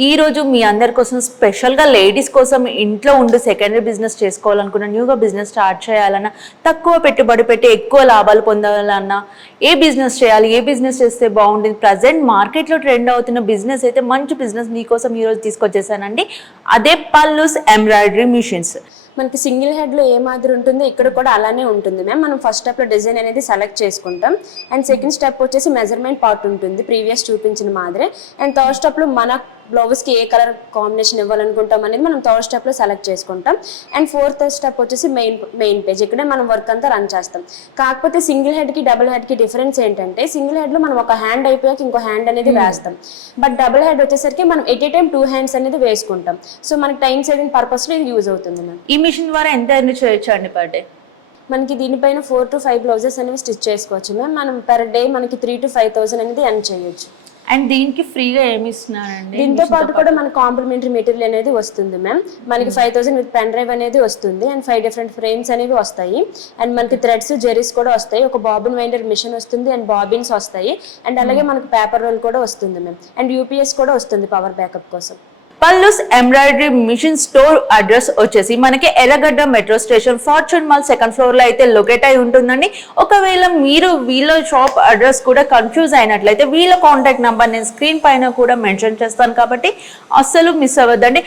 ఈ రోజు మీ అందరి కోసం స్పెషల్గా లేడీస్ కోసం ఇంట్లో ఉండి సెకండరీ బిజినెస్ చేసుకోవాలనుకున్న, న్యూగా బిజినెస్ స్టార్ట్ చేయాలన్నా, తక్కువ పెట్టుబడి పెట్టి ఎక్కువ లాభాలు పొందాలన్నా, ఏ బిజినెస్ చేయాలి, ఏ బిజినెస్ చేస్తే బాగుంటుంది, ప్రజెంట్ మార్కెట్లో ట్రెండ్ అవుతున్న బిజినెస్ అయితే మంచి బిజినెస్ మీకోసం ఈరోజు తీసుకొచ్చేసానండి. అదే పల్లూస్ ఎంబ్రాయిడరీ మిషన్స్. మనకి సింగిల్ హెడ్లో ఏ మాదిరి ఉంటుందో ఇక్కడ కూడా అలానే ఉంటుంది మ్యామ్. మనం ఫస్ట్ స్టెప్లో డిజైన్ అనేది సెలెక్ట్ చేసుకుంటాం. అండ్ సెకండ్ స్టెప్ వచ్చేసి మెజర్మెంట్ పార్ట్ ఉంటుంది ప్రీవియస్ చూపించిన మాదిరి. అండ్ థర్డ్ స్టెప్లో మన బ్లౌజ్కి ఏ కలర్ కాంబినేషన్ ఇవ్వాలనుకుంటాం అనేది మనం థర్డ్ స్టెప్లో సెలెక్ట్ చేసుకుంటాం. అండ్ ఫోర్త్ స్టెప్ వచ్చేసి మెయిన్ పేజ్. ఇక్కడే మనం వర్క్ అంతా రన్ చేస్తాం. కాకపోతే సింగిల్ హెడ్కి డబుల్ హెడ్కి డిఫరెన్స్ ఏంటంటే, సింగిల్ హెడ్లో మనం ఒక హ్యాండ్ అయిపోయాక ఇంకో హ్యాండ్ అనేది వేస్తాం. బట్ డబుల్ హెడ్ వచ్చేసరికి మనం ఎట్ ఏ టైం 2 హ్యాండ్స్ అనేది వేసుకుంటాం. సో మనకి టైం సేవింగ్ పర్పస్లో ఇది యూజ్ అవుతుంది మ్యామ్. ఈ మిషన్ ద్వారా ఎంత ఎర్న్ చేయొచ్చు అండి పర్ డే? మనకి దీనిపైన 4 to 5 బ్లౌజెస్ అనేవి స్టిచ్ చేసుకోవచ్చు మ్యామ్. మనం పర్ డే మనకి 3 to 5,000 అనేది ఎర్న్ చేయొచ్చు. అండ్ దీనికి ఫ్రీగా ఏమి ఇస్తున్నారండి? దీంతో పాటు కూడా మనకి కాంప్లిమెంటరీ మెటీరియల్ అనేది వస్తుంది మ్యామ్. మనకి 5,000 విత్ పెన్ డ్రైవ్ అనేది వస్తుంది. అండ్ 5 డిఫరెంట్ ఫ్రేమ్స్ అనేవి వస్తాయి. అండ్ మనకి థ్రెడ్స్, జెరీస్ కూడా వస్తాయి. ఒక బాబిన్ వైండర్ మిషన్ వస్తుంది. అండ్ బాబిన్స్ వస్తాయి. అండ్ అలాగే మనకి పేపర్ రోల్ కూడా వస్తుంది మ్యామ్. అండ్ యూపీఎస్ కూడా వస్తుంది పవర్ బ్యాకప్ కోసం. Pallus embroidery machine store address వచ్చేసి మనకి Erragadda metro station, Fortune Mall 2nd floor లో అయితే లొకేట్ అయి ఉంటుందండి. ఒకవేళ మీరు వీళ్ళ షాప్ అడ్రస్ కూడా కన్ఫ్యూజ్ అయినట్లయితే వీళ్ళ కాంటాక్ట్ నెంబర్ నేను స్క్రీన్ పైన కూడా మెన్షన్ చేస్తాను, కాబట్టి అస్సలు మిస్ అవ్వద్దండి.